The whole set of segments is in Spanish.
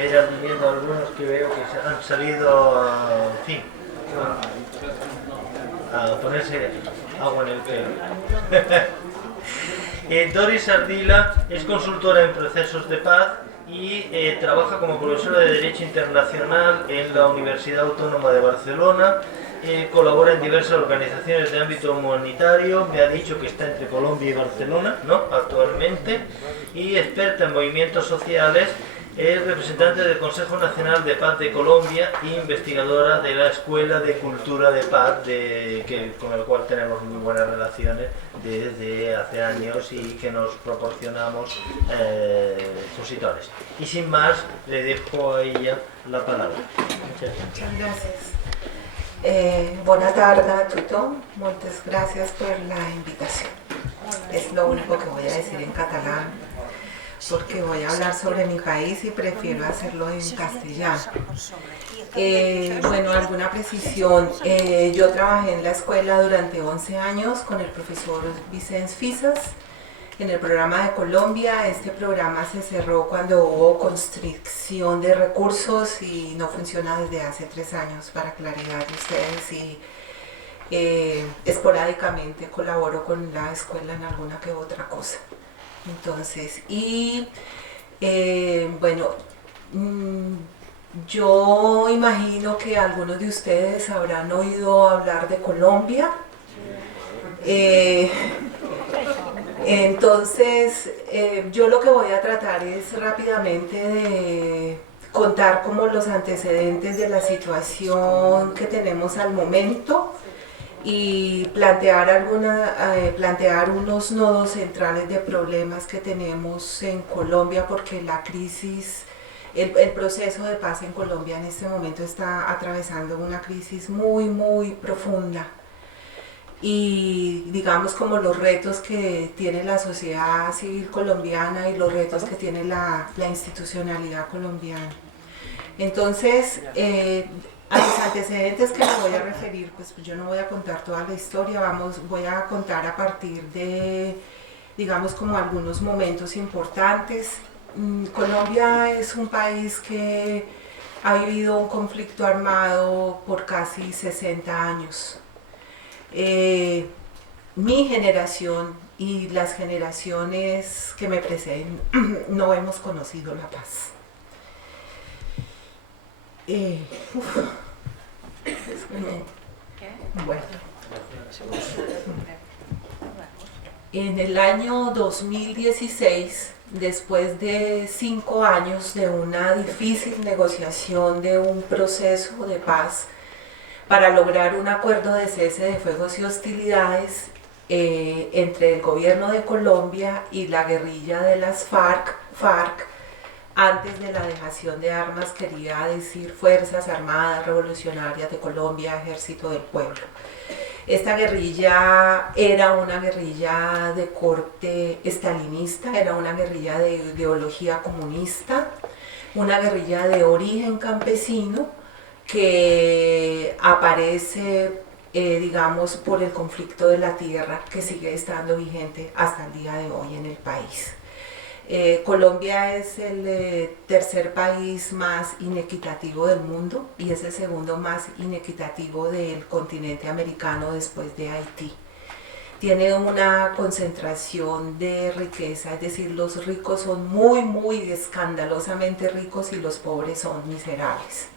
voy a ir atendiendo a algunos que veo que se han salido en fin, a ponerse agua en el pelo. Doris Ardila es consultora en procesos de paz y trabaja como profesora de Derecho Internacional en la Universidad Autónoma de Barcelona. Colabora en diversas organizaciones de ámbito humanitario, me ha dicho que está entre Colombia y Barcelona, ¿no?, actualmente, y experta en movimientos sociales. Es representante del Consejo Nacional de Paz de Colombia e investigadora de la Escuela de Cultura de Paz, con el cual tenemos muy buenas relaciones desde hace años y que nos proporcionamos expositores. Y sin más, le dejo a ella la palabra. Muchas gracias. Buenas tardes a todos. Muchas gracias por la invitación. Es lo único que voy a decir en catalán, porque voy a hablar sobre mi país y prefiero hacerlo en castellano. Bueno, alguna precisión. Yo trabajé en la escuela durante 11 años con el profesor Vicens Fisas en el programa de Colombia. Este programa se cerró cuando hubo constricción de recursos y no funciona desde hace 3 años, para claridad de ustedes, y esporádicamente colaboro con la escuela en alguna que otra cosa. Entonces, bueno, yo imagino que algunos de ustedes habrán oído hablar de Colombia. Entonces, yo lo que voy a tratar es rápidamente de contar como los antecedentes de la situación que tenemos al momento y plantear unos nodos centrales de problemas que tenemos en Colombia, porque la crisis, el proceso de paz en Colombia en este momento está atravesando una crisis muy, muy profunda. Y digamos como los retos que tiene la sociedad civil colombiana y los retos que tiene la institucionalidad colombiana. Entonces, a los antecedentes que me voy a referir, pues yo no voy a contar toda la historia, voy a contar a partir de, digamos, como algunos momentos importantes. Colombia es un país que ha vivido un conflicto armado por casi 60 años. Mi generación y las generaciones que me preceden no hemos conocido la paz. Bueno, en el año 2016, después de 5 años de una difícil negociación de un proceso de paz para lograr un acuerdo de cese de fuegos y hostilidades entre el gobierno de Colombia y la guerrilla de las FARC, antes de la dejación de armas, quería decir Fuerzas Armadas Revolucionarias de Colombia, Ejército del Pueblo. Esta guerrilla era una guerrilla de corte estalinista, era una guerrilla de ideología comunista, una guerrilla de origen campesino que aparece, digamos, por el conflicto de la tierra, que sigue estando vigente hasta el día de hoy en el país. Colombia es el tercer país más inequitativo del mundo y es el segundo más inequitativo del continente americano después de Haití. Tiene una concentración de riqueza, es decir, los ricos son muy, muy escandalosamente ricos y los pobres son miserables.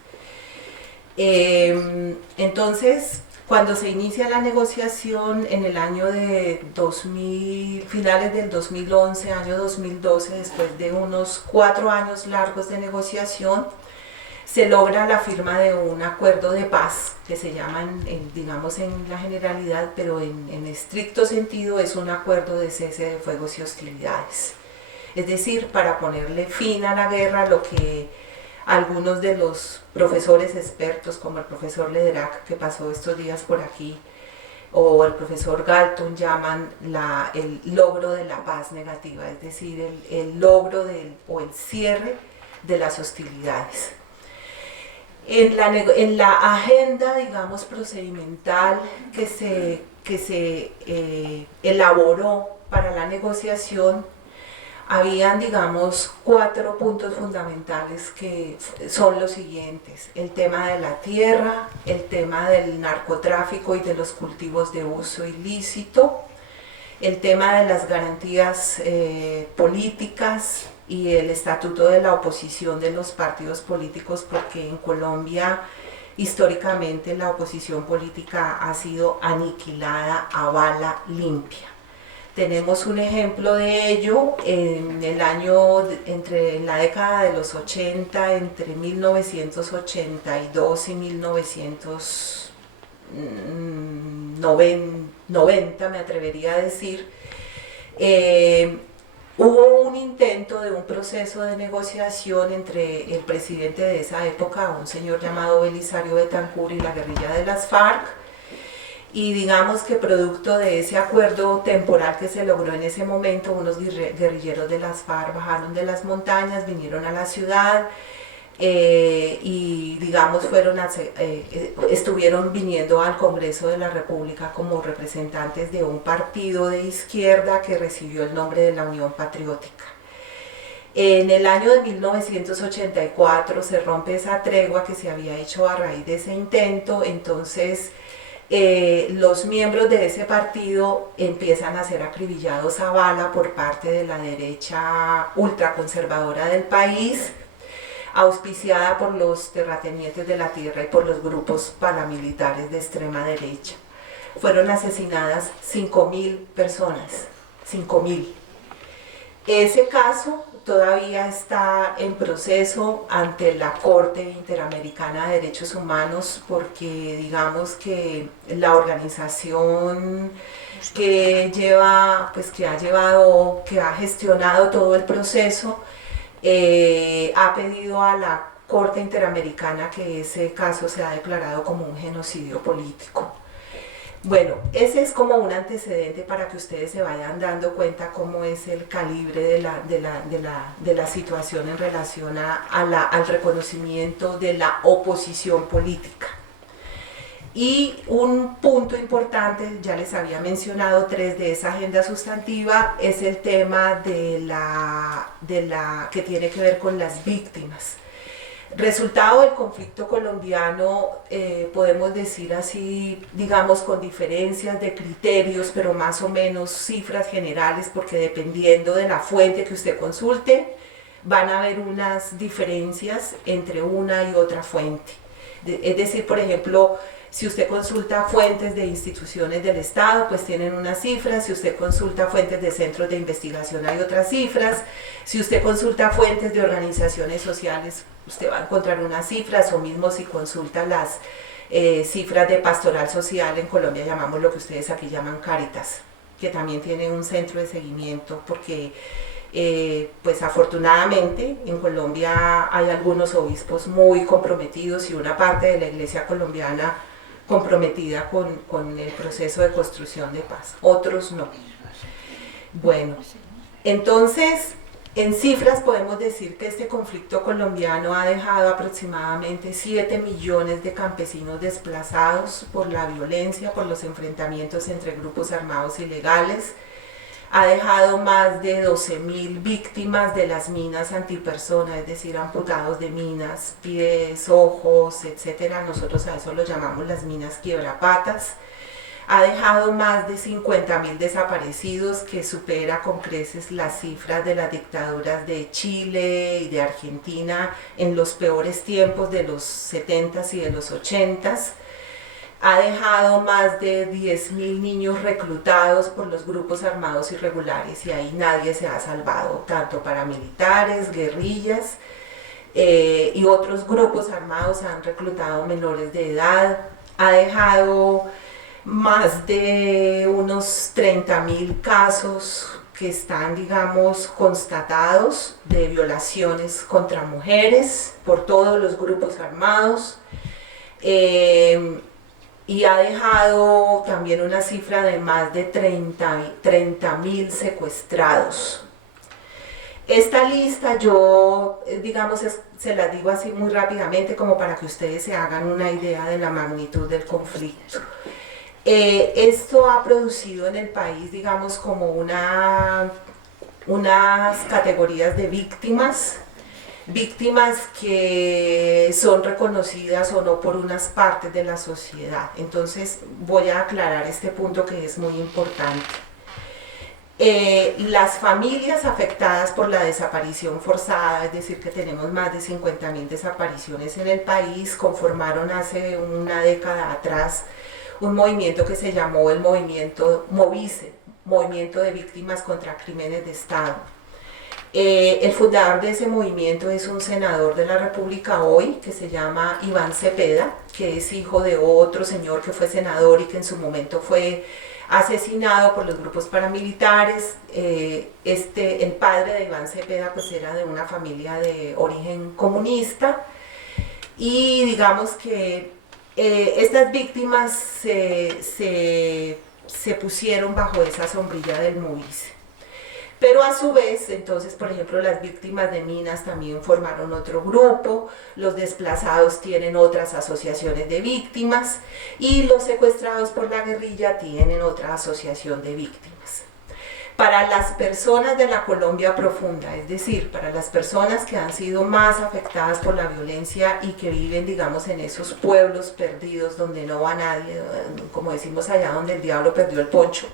Entonces, cuando se inicia la negociación en el año de 2000, finales del 2011, año 2012, después de unos 4 años largos de negociación, se logra la firma de un acuerdo de paz, que se llama, digamos en la generalidad, pero en estricto sentido es un acuerdo de cese de fuegos y hostilidades. Es decir, para ponerle fin a la guerra, lo que algunos de los profesores expertos, como el profesor Lederac, que pasó estos días por aquí, o el profesor Galton, llaman el logro de la paz negativa, es decir, el logro o el cierre de las hostilidades. En la agenda, digamos, procedimental que se elaboró para la negociación, habían, digamos, 4 puntos fundamentales que son los siguientes: el tema de la tierra, el tema del narcotráfico y de los cultivos de uso ilícito, el tema de las garantías políticas y el estatuto de la oposición de los partidos políticos, porque en Colombia históricamente la oposición política ha sido aniquilada a bala limpia. Tenemos un ejemplo de ello en la década de los 80, entre 1982 y 1990, me atrevería a decir. Hubo un intento de un proceso de negociación entre el presidente de esa época, un señor llamado Belisario Betancur, y la guerrilla de las FARC, y digamos que producto de ese acuerdo temporal que se logró en ese momento, unos guerrilleros de las FARC bajaron de las montañas, vinieron a la ciudad y digamos estuvieron viniendo al Congreso de la República como representantes de un partido de izquierda que recibió el nombre de la Unión Patriótica. En el año de 1984 se rompe esa tregua que se había hecho a raíz de ese intento. Entonces los miembros de ese partido empiezan a ser acribillados a bala por parte de la derecha ultraconservadora del país, auspiciada por los terratenientes de la tierra y por los grupos paramilitares de extrema derecha. Fueron asesinadas 5.000 personas, 5.000. Ese caso todavía está en proceso ante la Corte Interamericana de Derechos Humanos, porque digamos que la organización que ha gestionado todo el proceso ha pedido a la Corte Interamericana que ese caso sea declarado como un genocidio político. Bueno, ese es como un antecedente para que ustedes se vayan dando cuenta cómo es el calibre de la situación en relación al reconocimiento de la oposición política. Y un punto importante, ya les había mencionado 3 de esa agenda sustantiva, es el tema que tiene que ver con las víctimas. Resultado del conflicto colombiano, podemos decir así, digamos, con diferencias de criterios, pero más o menos cifras generales, porque dependiendo de la fuente que usted consulte, van a haber unas diferencias entre una y otra fuente. Es decir, por ejemplo, si usted consulta fuentes de instituciones del Estado, pues tienen unas cifras. Si usted consulta fuentes de centros de investigación, hay otras cifras. Si usted consulta fuentes de organizaciones sociales, usted va a encontrar unas cifras, o mismo si consulta las cifras de Pastoral Social. En Colombia llamamos lo que ustedes aquí llaman Cáritas, que también tiene un centro de seguimiento, porque pues afortunadamente en Colombia hay algunos obispos muy comprometidos y una parte de la Iglesia colombiana comprometida con el proceso de construcción de paz, otros no. Bueno, entonces en cifras podemos decir que este conflicto colombiano ha dejado aproximadamente 7 millones de campesinos desplazados por la violencia, por los enfrentamientos entre grupos armados ilegales. Ha dejado más de 12.000 víctimas de las minas antipersona, es decir, amputados de minas, pies, ojos, etc. Nosotros a eso lo llamamos las minas quiebrapatas. Ha dejado más de 50.000 desaparecidos, que supera con creces las cifras de las dictaduras de Chile y de Argentina en los peores tiempos de los 70s y de los 80s. Ha dejado más de 10.000 niños reclutados por los grupos armados irregulares, y ahí nadie se ha salvado, tanto paramilitares, guerrillas y otros grupos armados han reclutado menores de edad. Ha dejado más de unos 30.000 casos que están, digamos, constatados de violaciones contra mujeres por todos los grupos armados. Y ha dejado también una cifra de más de 30.000 secuestrados. Esta lista yo, digamos, se la digo así muy rápidamente como para que ustedes se hagan una idea de la magnitud del conflicto. Esto ha producido en el país, digamos, como una unas categorías de víctimas, víctimas que son reconocidas o no por unas partes de la sociedad. Entonces voy a aclarar este punto que es muy importante. Las familias afectadas por la desaparición forzada, es decir, que tenemos más de 50.000 desapariciones en el país, conformaron hace una década atrás un movimiento que se llamó el movimiento Movice, Movimiento de Víctimas contra Crímenes de Estado. El fundador de ese movimiento es un senador de la República hoy, que se llama Iván Cepeda, que es hijo de otro señor que fue senador y que en su momento fue asesinado por los grupos paramilitares. El padre de Iván Cepeda pues era de una familia de origen comunista, y digamos que estas víctimas se pusieron bajo esa sombrilla del Movice. Pero a su vez, entonces, por ejemplo, las víctimas de minas también formaron otro grupo, los desplazados tienen otras asociaciones de víctimas y los secuestrados por la guerrilla tienen otra asociación de víctimas. Para las personas de la Colombia profunda, es decir, para las personas que han sido más afectadas por la violencia y que viven, digamos, en esos pueblos perdidos donde no va nadie, como decimos allá, donde el diablo perdió el poncho,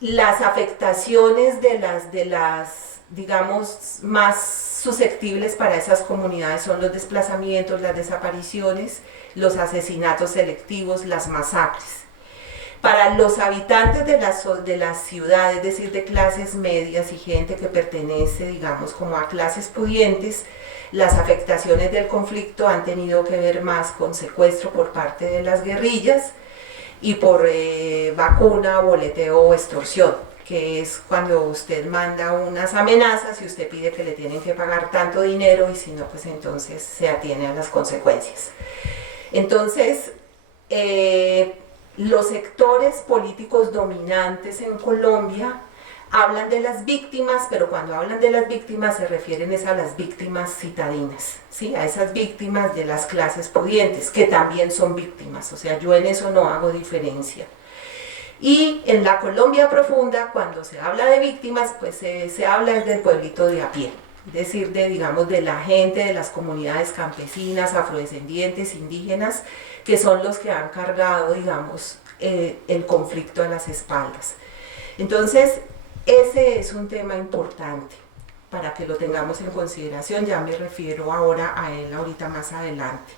las afectaciones de las, digamos, más susceptibles para esas comunidades son los desplazamientos, las desapariciones, los asesinatos selectivos, las masacres. Para los habitantes de las ciudades, es decir, de clases medias y gente que pertenece, digamos, como a clases pudientes, las afectaciones del conflicto han tenido que ver más con secuestro por parte de las guerrillas y por vacuna, boleteo o extorsión, que es cuando usted manda unas amenazas y usted pide que le tienen que pagar tanto dinero y si no, pues entonces se atiene a las consecuencias. Entonces, los sectores políticos dominantes en Colombia hablan de las víctimas, pero cuando hablan de las víctimas se refieren a las víctimas citadinas, ¿sí? A esas víctimas de las clases pudientes, que también son víctimas, o sea, yo en eso no hago diferencia. Y en la Colombia profunda, cuando se habla de víctimas, pues se habla del pueblito de a pie, es decir, digamos, de la gente, de las comunidades campesinas, afrodescendientes, indígenas, que son los que han cargado, digamos, el conflicto a las espaldas. Entonces, ese es un tema importante para que lo tengamos en consideración, ya me refiero ahora a él ahorita más adelante.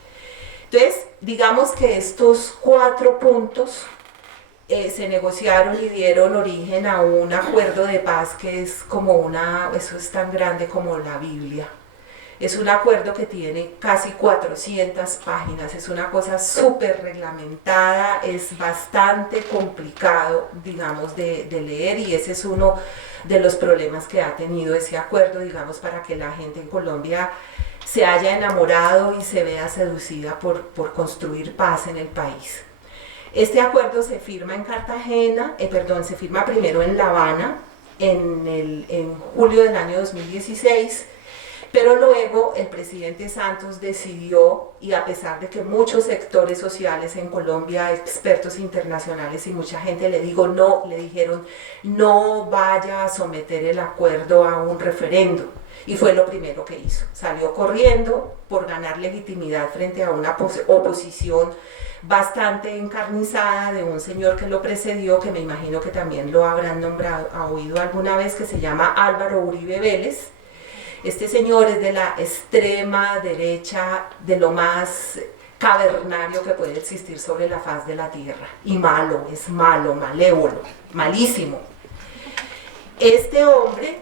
Entonces, digamos que estos 4 puntos se negociaron y dieron origen a un acuerdo de paz que es como eso es tan grande como la Biblia. Es un acuerdo que tiene casi 400 páginas, es una cosa súper reglamentada, es bastante complicado, digamos, de leer, y ese es uno de los problemas que ha tenido ese acuerdo, digamos, para que la gente en Colombia se haya enamorado y se vea seducida por construir paz en el país. Este acuerdo se firma en Cartagena, se firma primero en La Habana en julio del año 2016, pero luego el presidente Santos decidió, y a pesar de que muchos sectores sociales en Colombia, expertos internacionales y mucha gente le dijeron no vaya a someter el acuerdo a un referendo, y fue lo primero que hizo. Salió corriendo por ganar legitimidad frente a una oposición bastante encarnizada de un señor que lo precedió, que me imagino que también lo habrán oído alguna vez, que se llama Álvaro Uribe Vélez. Este señor es de la extrema derecha, de lo más cavernario que puede existir sobre la faz de la tierra. Y es malo, malévolo, malísimo. Este hombre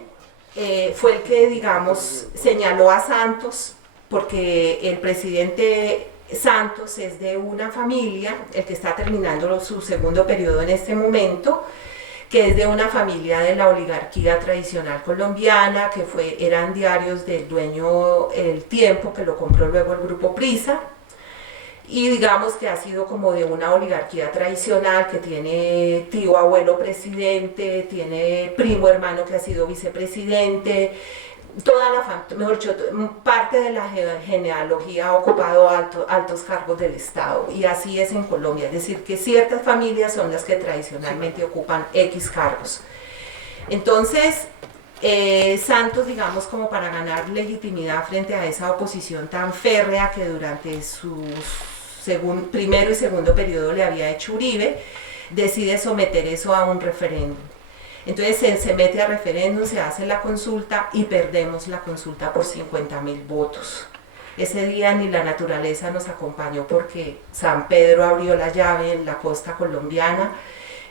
fue el que, digamos, señaló a Santos, porque el presidente Santos es de una familia, el que está terminando su segundo periodo en este momento, que es de una familia de la oligarquía tradicional colombiana, que eran diarios del dueño El Tiempo, que lo compró luego el grupo Prisa, y digamos que ha sido como de una oligarquía tradicional, que tiene tío abuelo presidente, tiene primo hermano que ha sido vicepresidente, toda la familia, mejor dicho, parte de la genealogía ha ocupado altos cargos del Estado, y así es en Colombia, es decir, que ciertas familias son las que tradicionalmente ocupan X cargos. Entonces, Santos, digamos, como para ganar legitimidad frente a esa oposición tan férrea que durante su primero y segundo periodo le había hecho Uribe, decide someter eso a un referéndum. Entonces se mete a referéndum, se hace la consulta y perdemos la consulta por 50.000 votos. Ese día ni la naturaleza nos acompañó porque San Pedro abrió la llave en la costa colombiana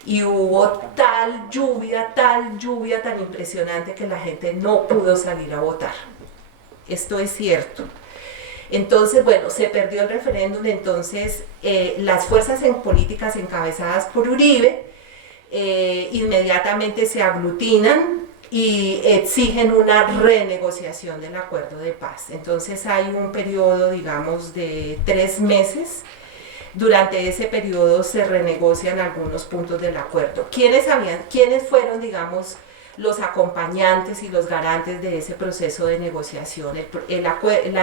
y hubo tal lluvia tan impresionante que la gente no pudo salir a votar. Esto es cierto. Entonces, bueno, se perdió el referéndum, entonces las fuerzas políticas encabezadas por Uribe inmediatamente se aglutinan y exigen una renegociación del acuerdo de paz. Entonces hay un periodo, digamos, de 3 meses. Durante ese periodo se renegocian algunos puntos del acuerdo. ¿Quiénes fueron, digamos, los acompañantes y los garantes de ese proceso de negociación?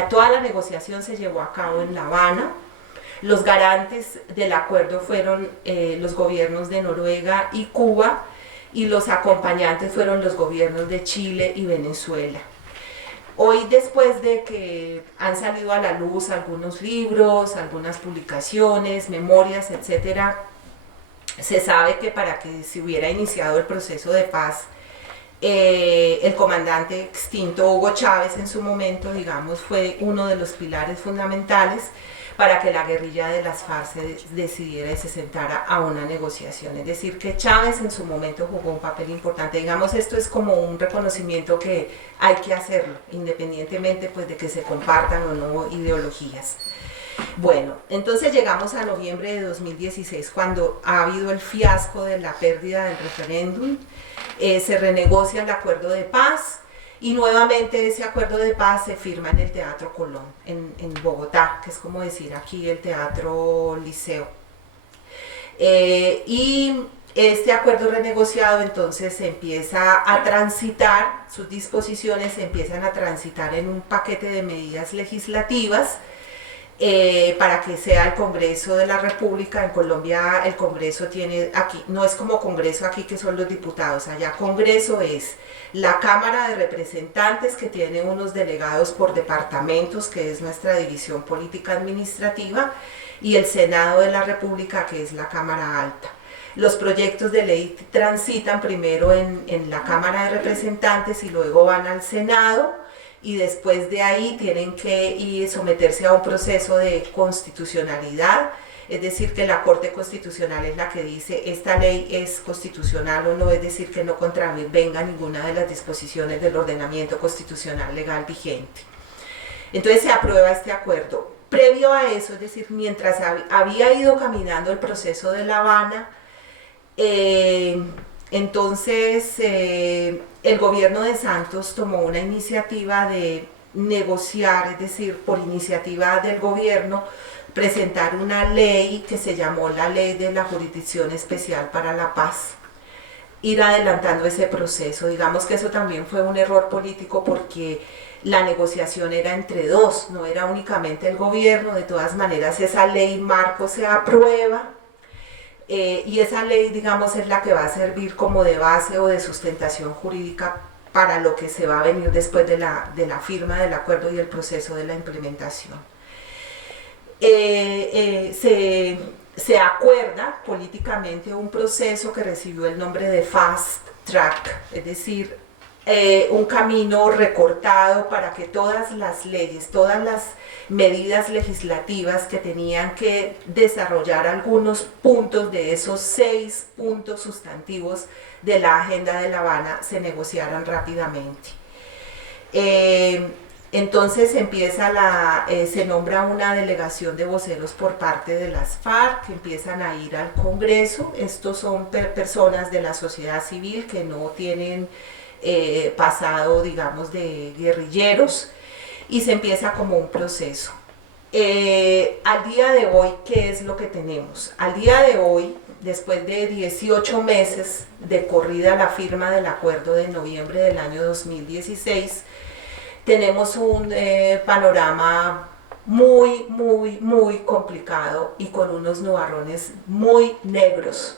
Toda la negociación se llevó a cabo en La Habana. Los garantes del acuerdo fueron los gobiernos de Noruega y Cuba, y los acompañantes fueron los gobiernos de Chile y Venezuela. Hoy, después de que han salido a la luz algunos libros, algunas publicaciones, memorias, etc., se sabe que para que se hubiera iniciado el proceso de paz, el comandante extinto Hugo Chávez en su momento, digamos, fue uno de los pilares fundamentales para que la guerrilla de las FARC se decidiera y se sentara a una negociación. Es decir, que Chávez en su momento jugó un papel importante. Digamos, esto es como un reconocimiento que hay que hacerlo, independientemente pues, de que se compartan o no ideologías. Bueno, entonces llegamos a noviembre de 2016, cuando ha habido el fiasco de la pérdida del referéndum. Se renegocia el acuerdo de paz, y nuevamente ese acuerdo de paz se firma en el Teatro Colón, en Bogotá, que es como decir aquí el Teatro Liceo. Y este acuerdo renegociado entonces se empieza a transitar, sus disposiciones se empiezan a transitar en un paquete de medidas legislativas para que sea el Congreso de la República. En Colombia el Congreso tiene aquí, no es como Congreso aquí que son los diputados, allá Congreso es la Cámara de Representantes, que tiene unos delegados por departamentos, que es nuestra división política administrativa, y el Senado de la República, que es la Cámara Alta. Los proyectos de ley transitan primero en la Cámara de Representantes y luego van al Senado, y después de ahí tienen que someterse a un proceso de constitucionalidad, es decir, que la Corte Constitucional es la que dice esta ley es constitucional o no, es decir, que no contravenga ninguna de las disposiciones del ordenamiento constitucional legal vigente. Entonces se aprueba este acuerdo. Previo a eso, es decir, mientras había ido caminando el proceso de La Habana, entonces el gobierno de Santos tomó una iniciativa de negociar, es decir, por iniciativa del gobierno, presentar una ley que se llamó la Ley de la Jurisdicción Especial para la Paz, ir adelantando ese proceso. Digamos que eso también fue un error político porque la negociación era entre dos, no era únicamente el gobierno. De todas maneras, esa ley marco se aprueba, y esa ley, digamos, es la que va a servir como de base o de sustentación jurídica para lo que se va a venir después de la firma del acuerdo y el proceso de la implementación. Se acuerda políticamente un proceso que recibió el nombre de Fast Track, es decir, un camino recortado para que todas las leyes, todas las medidas legislativas que tenían que desarrollar algunos puntos de esos 6 puntos sustantivos de la Agenda de La Habana se negociaran rápidamente. Entonces se nombra una delegación de voceros por parte de las FARC que empiezan a ir al Congreso. Estos son personas de la sociedad civil que no tienen pasado, digamos, de guerrilleros, y se empieza como un proceso. Al día de hoy, ¿qué es lo que tenemos? Al día de hoy, después de 18 meses de corrida la firma del acuerdo de noviembre del año 2016, tenemos un panorama muy, muy, muy complicado y con unos nubarrones muy negros.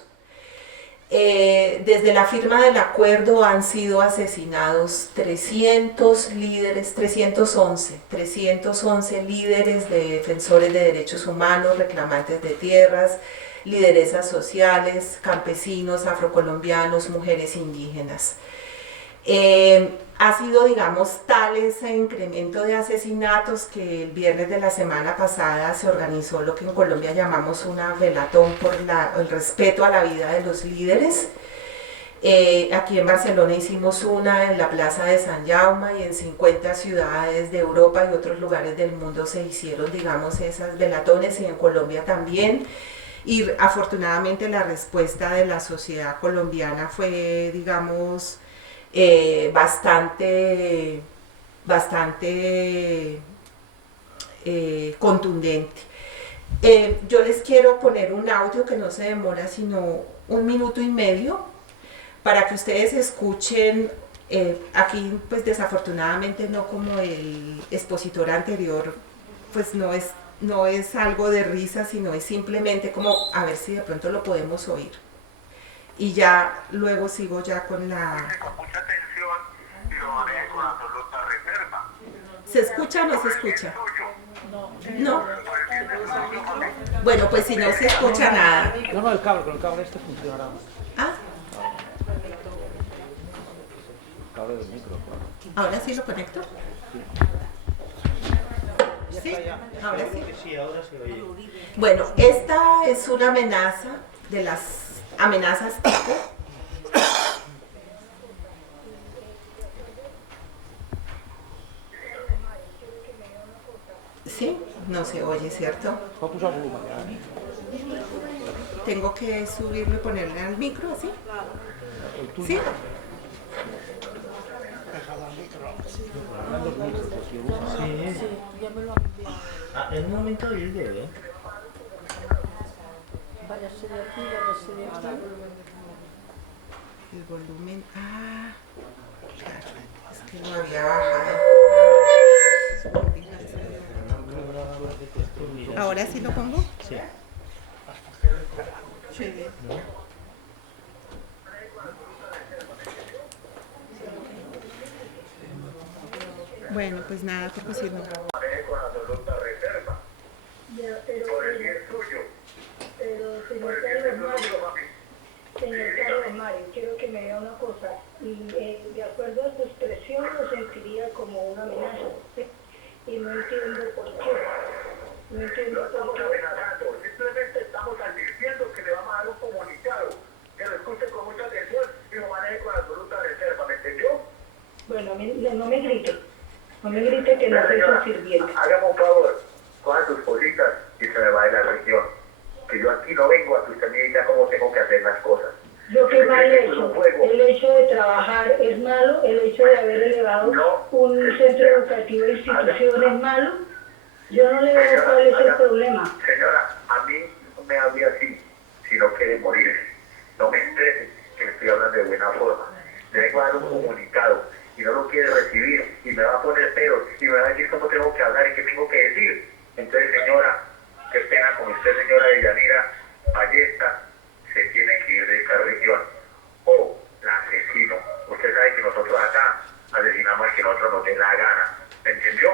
desde la firma del acuerdo han sido asesinados 300 líderes, 311 líderes de defensores de derechos humanos, reclamantes de tierras, lideresas sociales, campesinos, afrocolombianos, mujeres indígenas. Ha sido, digamos, tal ese incremento de asesinatos que el viernes de la semana pasada se organizó lo que en Colombia llamamos una velatón por el respeto a la vida de los líderes. Aquí en Barcelona hicimos una en la Plaza de San Jaume y en 50 ciudades de Europa y otros lugares del mundo se hicieron, digamos, esas velatones, y en Colombia también. Y afortunadamente la respuesta de la sociedad colombiana fue, digamos, bastante contundente. Yo les quiero poner un audio que no se demora sino 1 minuto y medio para que ustedes escuchen. Aquí pues desafortunadamente no como el expositor anterior, pues no es algo de risa, sino es simplemente como a ver si de pronto lo podemos oír. Y ya luego sigo ya con la... Con mucha atención y lo maneje con absoluta reserva. ¿Se escucha o no se escucha? No. Bueno, pues si no se escucha nada. No, el cable, con el cable este funcionará. Ah, El cable del micro, claro. ¿ahora sí lo conecto? Sí, ahora sí. Sí, ahora se oye. Bueno, esta es una amenaza de las amenazas tipo. Sí, no se oye, ¿cierto? Va a posar el volumen ya. Tengo que subirlo y ponerle al micro, ¿así? ¿Sí? Sí, ya me lo han enviado. en un momento él debe. Váyase de aquí, váyase de aquí. El volumen. Ah, claro, es que no había bajado. ¿Ahora sí lo pongo? Sí. Sí. Bueno, pues nada, porque si no. Maneje con absoluta reserva. Por el bien suyo. Pero Por señor el bien de Carlos su Mario, hijo, mami. señor Carlos Mario, quiero que me diga una cosa. Y de acuerdo a su expresión lo sentiría como una amenaza, ¿sí? Y no entiendo por qué. No No entiendo estamos por qué. amenazando, simplemente estamos advirtiendo que le vamos a dar un comunicado. Que lo escuche con mucha atención y lo maneje con absoluta reserva. ¿Me entendió? Bueno, a mí no me grite. No me grite que no soy su sirviente. Hágame un favor, coja sus cositas y se me va de la región. Que yo aquí no vengo a que usted me diga cómo tengo que hacer las cosas. Lo que mal Esto es un hecho, juego. el hecho de trabajar es malo, el hecho de haber elevado No. un centro educativo de institución es malo. Yo no le veo cuál es el problema. Señora, a mí no me hable así si no quiere morir. No me estrese, que le estoy hablando de buena forma. Le vengo a dar un comunicado y no lo quiere recibir y me va a poner peros y me va a decir cómo tengo que hablar y qué tengo que decir. Entonces, señora, qué pena con usted, señora Deyanira Ballesta, se tiene que ir de esta región. O la asesino. Usted sabe que nosotros acá asesinamos al que nosotros nos dé la gana. ¿Me entendió?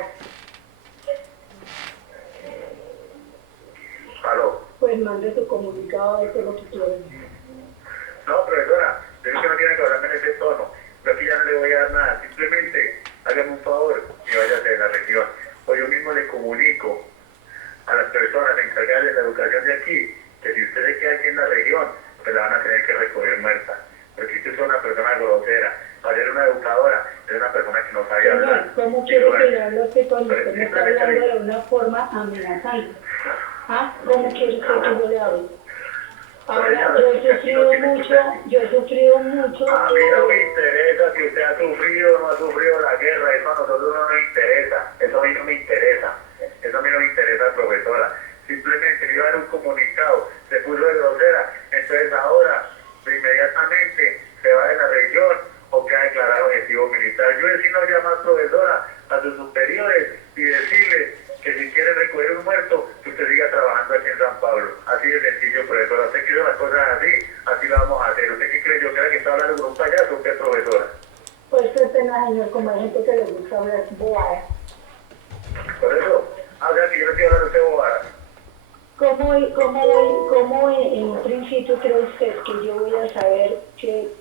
¿Aló? Pues mande su comunicado a ver qué es lo que quieren. No, profesora, yo creo que no tiene que hablarme en ese tono. Yo aquí ya no le voy a dar nada. Simplemente hágame un favor y váyase de la región. O yo mismo le comunico a las personas encargadas de la educación de aquí que si usted se queda aquí en la región, pues la van a tener que recoger muerta. Porque usted es una persona grosera. Para ser una educadora, es una persona que no sabe hablar. Señor, ¿cómo quiere que le hable a usted cuando usted me está hablando de una forma amenazante? ¿Ah? ¿Cómo quiere usted que yo le hable? Ahora, yo he sufrido mucho. A mí no me interesa si usted ha sufrido o no ha sufrido la guerra, eso a nosotros no nos interesa, eso a mí no me interesa, eso a mí no me interesa, profesora. Simplemente le iba a dar un comunicado, se puso de grosera, entonces ahora, inmediatamente, se va de la región o queda declarado objetivo militar. Yo decía llamar profesora a sus superiores y decirle que si quiere recoger un muerto, que usted siga trabajando aquí en San Pablo. Así de sencillo, profesora. Usted quiere las cosas así, así lo vamos a hacer. ¿Usted qué que yo creo que está hablando con un payaso, ¿qué profesora? Pues qué pena, señor, como hay gente que le gusta hablar bobada. Por eso, o sea que yo no estoy hablando de bobada. ¿Cómo en un principio cree usted que yo voy a saber que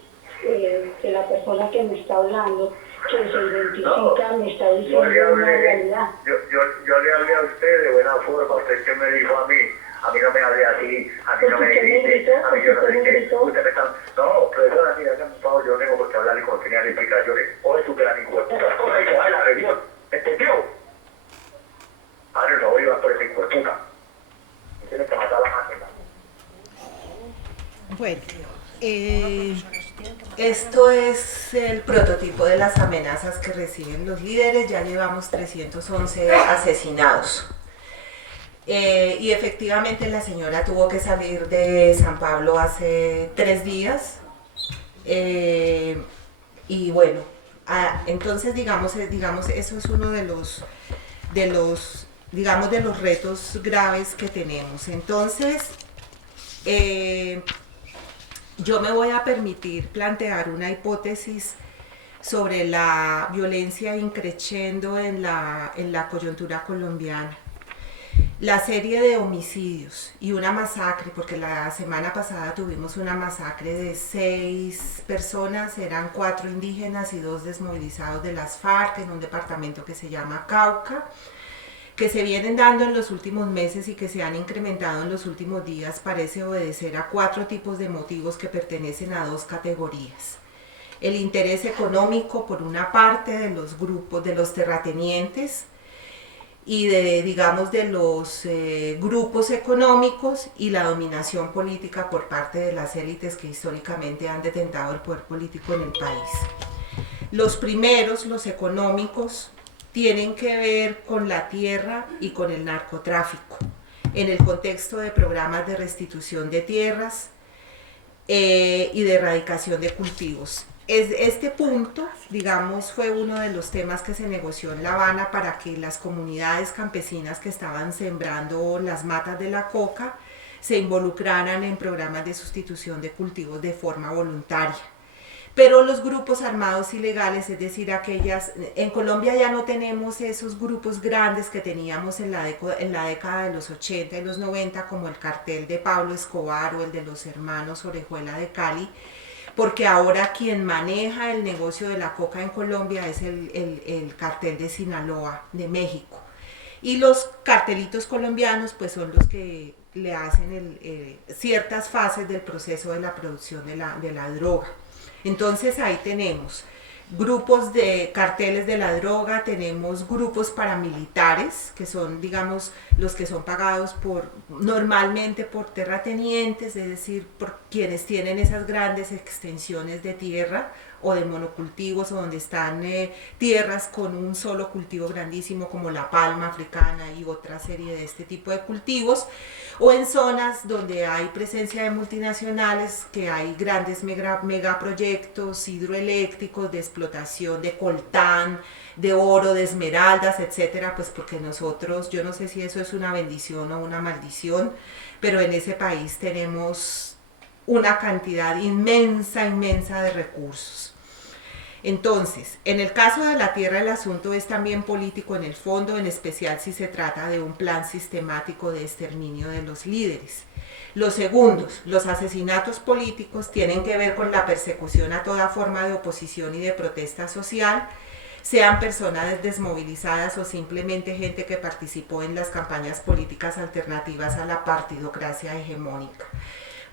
la persona que me está hablando, que se identifica, me está diciendo una realidad? Yo le hablé a usted de buena forma. ¿Usted qué me dijo a mí? A mí no me hable así, a mí no me grite, a mí yo no sé qué. Usted me está... No, profesora, mira, hágame un favor, yo no tengo por qué hablarle con señales y explicaciones. Oye, tu gran hijo de puta cosa y se va de la reunión. ¿Entendió? Hágame el favor y va por ese hijo de puta. Me tiene que matar la máquina. Bueno, esto es el prototipo de las amenazas que reciben los líderes. Ya llevamos 311 asesinados. Y efectivamente la señora tuvo que salir de San Pablo hace 3 días. Y bueno, entonces digamos, eso es uno de los retos graves que tenemos. Entonces, yo me voy a permitir plantear una hipótesis sobre la violencia increciendo en la coyuntura colombiana. La serie de homicidios y una masacre, porque la semana pasada tuvimos una masacre de 6 personas, eran 4 indígenas y 2 desmovilizados de las FARC en un departamento que se llama Cauca, que se vienen dando en los últimos meses y que se han incrementado en los últimos días, parece obedecer a 4 tipos de motivos que pertenecen a 2 categorías. El interés económico por una parte de los grupos, de los terratenientes, y de los grupos económicos, y la dominación política por parte de las élites que históricamente han detentado el poder político en el país. Los primeros, los económicos, tienen que ver con la tierra y con el narcotráfico, en el contexto de programas de restitución de tierras y de erradicación de cultivos. Este punto, digamos, fue uno de los temas que se negoció en La Habana para que las comunidades campesinas que estaban sembrando las matas de la coca se involucraran en programas de sustitución de cultivos de forma voluntaria. Pero los grupos armados ilegales, es decir, en Colombia ya no tenemos esos grupos grandes que teníamos en la década de los 80 y los 90, como el cartel de Pablo Escobar o el de los hermanos Orejuela de Cali, porque ahora quien maneja el negocio de la coca en Colombia es el cartel de Sinaloa, de México. Y los cartelitos colombianos pues son los que le hacen ciertas fases del proceso de la producción de la droga. Entonces ahí tenemos grupos de carteles de la droga, tenemos grupos paramilitares, que son, digamos, los que son pagados normalmente por terratenientes, es decir, por quienes tienen esas grandes extensiones de tierra o de monocultivos, o donde están tierras con un solo cultivo grandísimo como la palma africana y otra serie de este tipo de cultivos, o en zonas donde hay presencia de multinacionales, que hay grandes megaproyectos hidroeléctricos de explotación de coltán, de oro, de esmeraldas, etcétera, pues porque nosotros, yo no sé si eso es una bendición o una maldición, pero en ese país tenemos una cantidad inmensa de recursos. Entonces, en el caso de la tierra, el asunto es también político en el fondo, en especial si se trata de un plan sistemático de exterminio de los líderes. Los segundos, los asesinatos políticos, tienen que ver con la persecución a toda forma de oposición y de protesta social, sean personas desmovilizadas o simplemente gente que participó en las campañas políticas alternativas a la partidocracia hegemónica.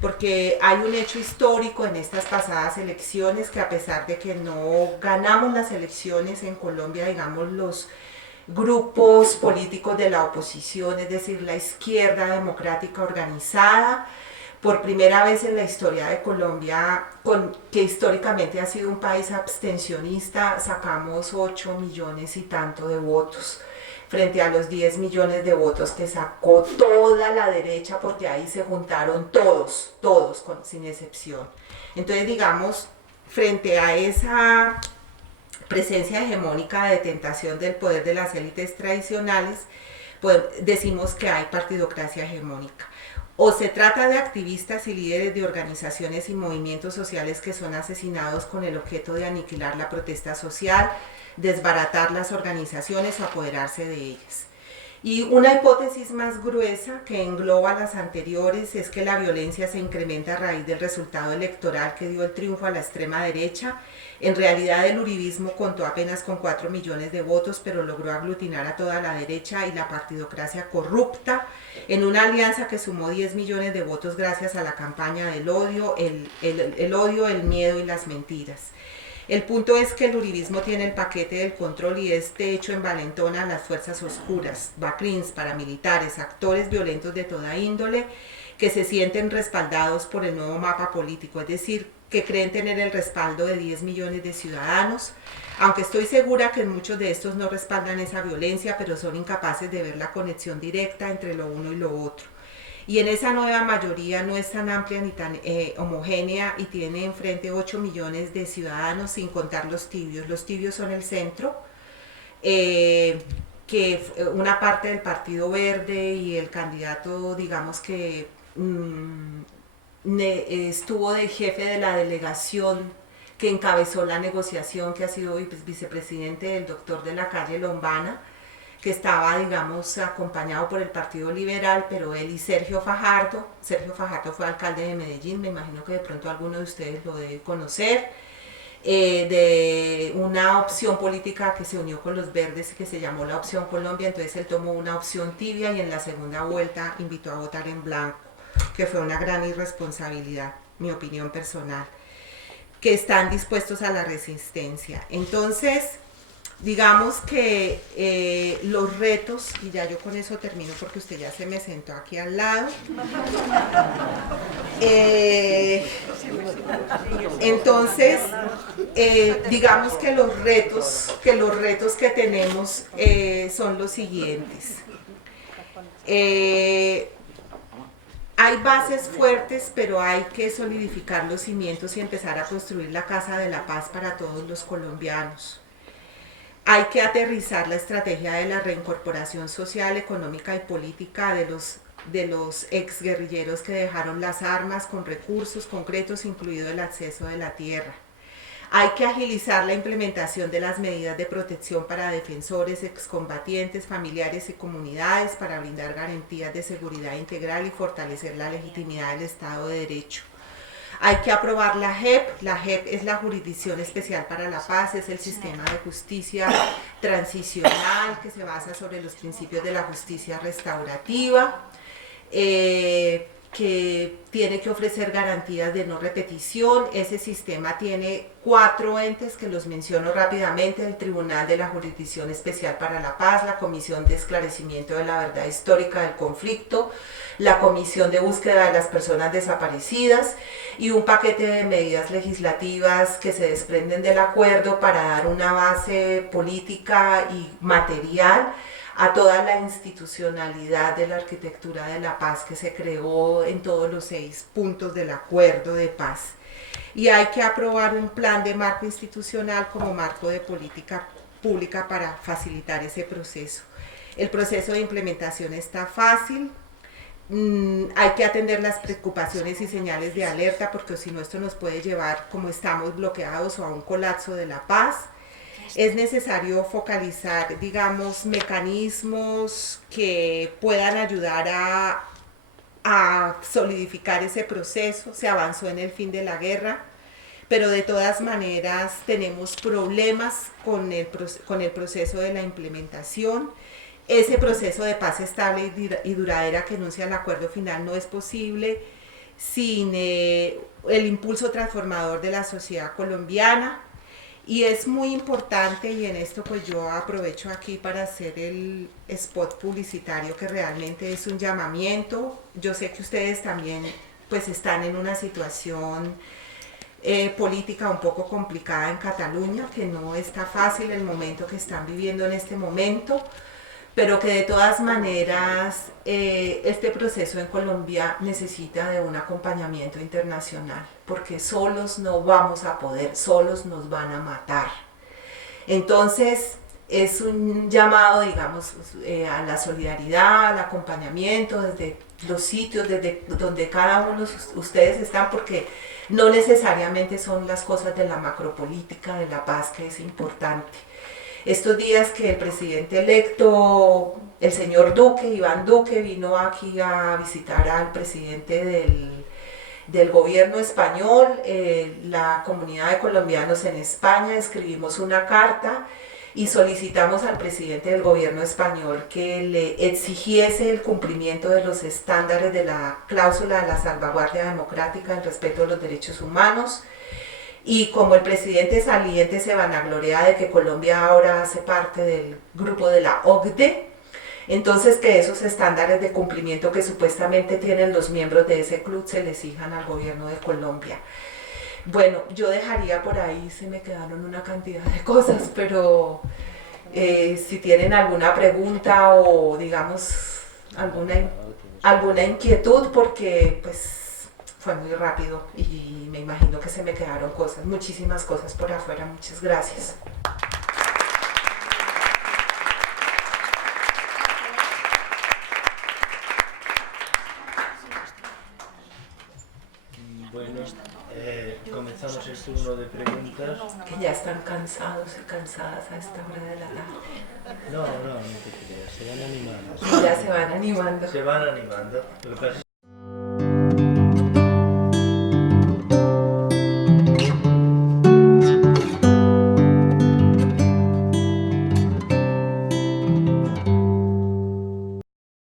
Porque hay un hecho histórico en estas pasadas elecciones, que a pesar de que no ganamos las elecciones en Colombia, digamos, los grupos políticos de la oposición, es decir, la izquierda democrática organizada, por primera vez en la historia de Colombia, que históricamente ha sido un país abstencionista, sacamos 8 millones y tanto de votos, frente a los 10 millones de votos que sacó toda la derecha, porque ahí se juntaron todos, sin excepción. Entonces, digamos, frente a esa presencia hegemónica de detentación del poder de las élites tradicionales, pues decimos que hay partidocracia hegemónica. O se trata de activistas y líderes de organizaciones y movimientos sociales que son asesinados con el objeto de aniquilar la protesta social, desbaratar las organizaciones o apoderarse de ellas. Y una hipótesis más gruesa que engloba las anteriores es que la violencia se incrementa a raíz del resultado electoral que dio el triunfo a la extrema derecha. En realidad el uribismo contó apenas con 4 millones de votos, pero logró aglutinar a toda la derecha y la partidocracia corrupta en una alianza que sumó 10 millones de votos gracias a la campaña del odio, el odio, el miedo y las mentiras. El punto es que el uribismo tiene el paquete del control y este hecho envalentona a las fuerzas oscuras, bacrins, paramilitares, actores violentos de toda índole que se sienten respaldados por el nuevo mapa político, es decir, que creen tener el respaldo de 10 millones de ciudadanos, aunque estoy segura que muchos de estos no respaldan esa violencia, pero son incapaces de ver la conexión directa entre lo uno y lo otro. Y en esa nueva mayoría no es tan amplia ni tan homogénea y tiene enfrente 8 millones de ciudadanos sin contar los tibios. Los tibios son el centro, que una parte del Partido Verde y el candidato, digamos que estuvo de jefe de la delegación que encabezó la negociación, que ha sido vicepresidente del doctor de la calle Lombana, que estaba, digamos, acompañado por el Partido Liberal, pero él y Sergio Fajardo fue alcalde de Medellín, me imagino que de pronto alguno de ustedes lo debe conocer, de una opción política que se unió con los verdes y que se llamó la Opción Colombia, entonces él tomó una opción tibia y en la segunda vuelta invitó a votar en blanco, que fue una gran irresponsabilidad, mi opinión personal, que están dispuestos a la resistencia. Entonces, digamos que los retos, y ya yo con eso termino porque usted ya se me sentó aquí al lado, entonces digamos que los retos que tenemos son los siguientes. Hay bases fuertes, pero hay que solidificar los cimientos y empezar a construir la Casa de la Paz para todos los colombianos. Hay que aterrizar la estrategia de la reincorporación social, económica y política de los exguerrilleros que dejaron las armas con recursos concretos, incluido el acceso de la tierra. Hay que agilizar la implementación de las medidas de protección para defensores, excombatientes, familiares y comunidades para brindar garantías de seguridad integral y fortalecer la legitimidad del Estado de Derecho. Hay que aprobar la JEP. La JEP es la Jurisdicción Especial para la Paz, es el sistema de justicia transicional que se basa sobre los principios de la justicia restaurativa, que tiene que ofrecer garantías de no repetición. Ese sistema tiene 4 entes que los menciono rápidamente: el Tribunal de la Jurisdicción Especial para la Paz, la Comisión de Esclarecimiento de la Verdad Histórica del Conflicto, la Comisión de Búsqueda de las Personas Desaparecidas y un paquete de medidas legislativas que se desprenden del acuerdo para dar una base política y material a toda la institucionalidad de la arquitectura de la paz que se creó en todos los 6 puntos del acuerdo de paz. Y hay que aprobar un plan de marco institucional como marco de política pública para facilitar ese proceso. El proceso de implementación está fácil. Hay que atender las preocupaciones y señales de alerta, porque si no esto nos puede llevar, como estamos bloqueados, o a un colapso de la paz. Es necesario focalizar, digamos, mecanismos que puedan ayudar a solidificar ese proceso. Se avanzó en el fin de la guerra, pero de todas maneras tenemos problemas con el proceso de la implementación. Ese proceso de paz estable y duradera que enuncia el acuerdo final no es posible sin el impulso transformador de la sociedad colombiana. Y es muy importante, y en esto pues yo aprovecho aquí para hacer el spot publicitario, que realmente es un llamamiento. Yo sé que ustedes también pues están en una situación política un poco complicada en Cataluña, que no está fácil el momento que están viviendo en este momento, pero que de todas maneras este proceso en Colombia necesita de un acompañamiento internacional, porque solos no vamos a poder, solos nos van a matar. Entonces, es un llamado, digamos, a la solidaridad, al acompañamiento desde los sitios, desde donde cada uno de ustedes están, porque no necesariamente son las cosas de la macropolítica de la paz que es importante. Estos días que el presidente electo, el señor Duque, Iván Duque, vino aquí a visitar al presidente del gobierno español, la comunidad de colombianos en España, escribimos una carta y solicitamos al presidente del gobierno español que le exigiese el cumplimiento de los estándares de la cláusula de la salvaguardia democrática, el respeto de los derechos humanos. Y como el presidente saliente se vanagloria de que Colombia ahora hace parte del grupo de la OCDE, entonces que esos estándares de cumplimiento que supuestamente tienen los miembros de ese club se les exijan al gobierno de Colombia. Bueno, yo dejaría por ahí, se me quedaron una cantidad de cosas, pero si tienen alguna pregunta o digamos alguna inquietud, porque pues fue muy rápido y me imagino que se me quedaron cosas, muchísimas cosas por afuera. Muchas gracias. Bueno, comenzamos el turno de preguntas. Que ya están cansados y cansadas a esta hora de la tarde. No te creas, se van animando. Ya se van animando. Se van animando. Lo que pasa es